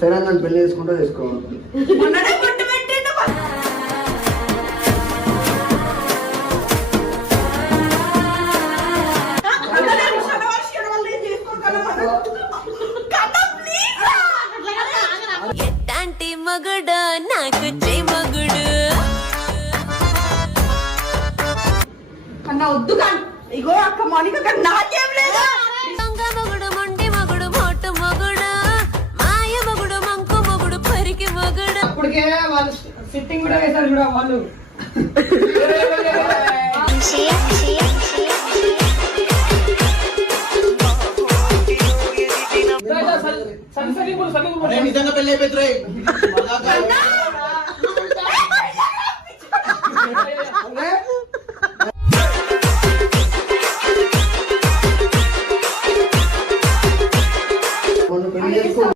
సరే నన్ను పెళ్లి చేసుకుంటా చేసుకోవాలి. ఎట్టాంటి మగుడు నాకు చెయ్యి మగుడు కన్నా వద్దు కానీ ఇగో అక్క మౌనిక నాకేం లేదు. దొంగ మగుడు మొండి మగుడు మోటు మగుడు మాయ మగుడు మంకు మగుడు పరికి మగుడు అప్పటికే వాళ్ళు సిట్టింగ్ కూడా వేశారు చూడ వాళ్ళు. నిజంగా పెళ్లి అయిపోతుంది.